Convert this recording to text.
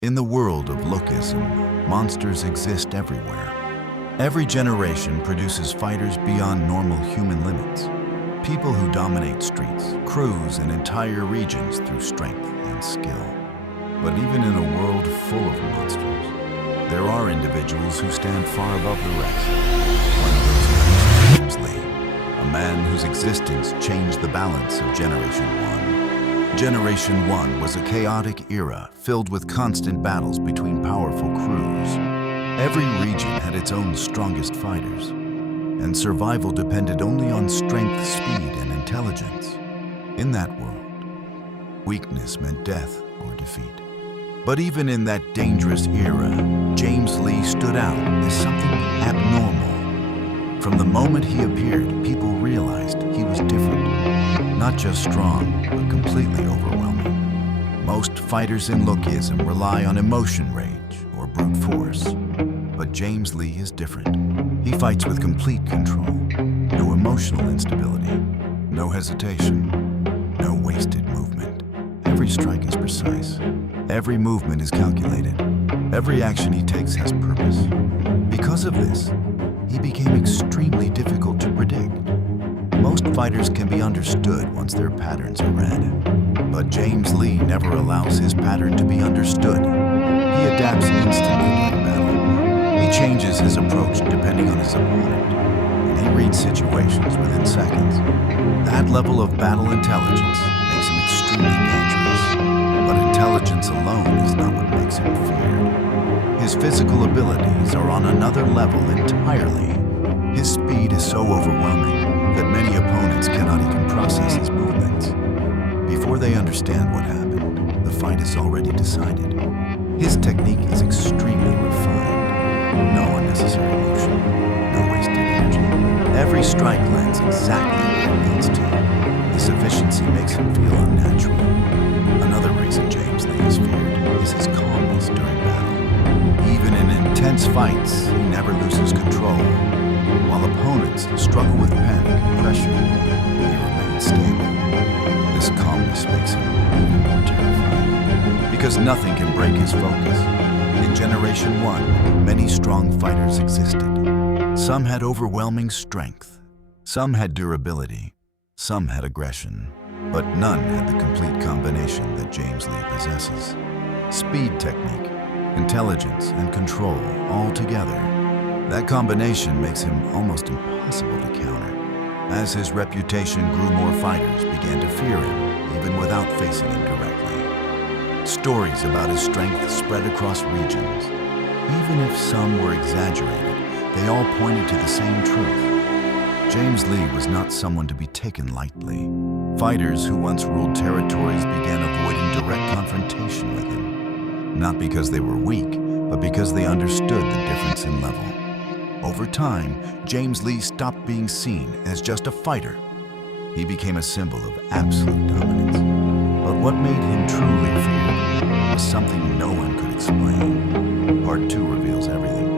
In the world of Lookism, monsters exist everywhere. Every generation produces fighters beyond normal human limits. People who dominate streets, crews, and entire regions through strength and skill. But even in a world full of monsters, there are individuals who stand far above the rest. One of those men is James Lee, a man whose existence changed the balance of Generation 1. Generation 1 was a chaotic era filled with constant battles between powerful crews. Every region had its own strongest fighters, and survival depended only on strength, speed, and intelligence. In that world, weakness meant death or defeat. But even in that dangerous era, James Lee stood out as something abnormal. From the moment he appeared, people realized he was different. Not just strong, but completely overwhelming. Most fighters in Lookism rely on emotion rage or brute force. But James Lee is different. He fights with complete control. No emotional instability. No hesitation. No wasted movement. Every strike is precise. Every movement is calculated. Every action he takes has purpose. Because of this, he became extremely difficult to predict. Most fighters can be understood once their patterns are read. But James Lee never allows his pattern to be understood. He adapts instantly during battle. He changes his approach depending on his opponent, and he reads situations within seconds. That level of battle intelligence makes him extremely dangerous. But intelligence alone is not what makes him feared. His physical abilities are on another level entirely. His speed is so overwhelming that many opponents cannot even process his movements. Before they understand what happened, the fight is already decided. His technique is extremely refined. No unnecessary motion, no wasted energy. Every strike lands exactly where it needs to. This efficiency makes him feel unnatural. Another reason James Lee is feared is his calmness during battle. Even in intense fights, he never loses control. While opponents struggle with panic and pressure, he remains stable. This calmness makes him even more terrifying, because nothing can break his focus. In Generation 1, many strong fighters existed. Some had overwhelming strength, some had durability, some had aggression, but none had the complete combination that James Lee possesses. Speed technique, intelligence, and control all together. That combination makes him almost impossible to counter. As his reputation grew, more fighters began to fear him, even without facing him directly. Stories about his strength spread across regions. Even if some were exaggerated, they all pointed to the same truth. James Lee was not someone to be taken lightly. Fighters who once ruled territories began avoiding direct confrontation with him. Not because they were weak, but because they understood the difference in level. Over time, James Lee stopped being seen as just a fighter. He became a symbol of absolute dominance. But what made him truly feared was something no one could explain. Part 2 reveals everything.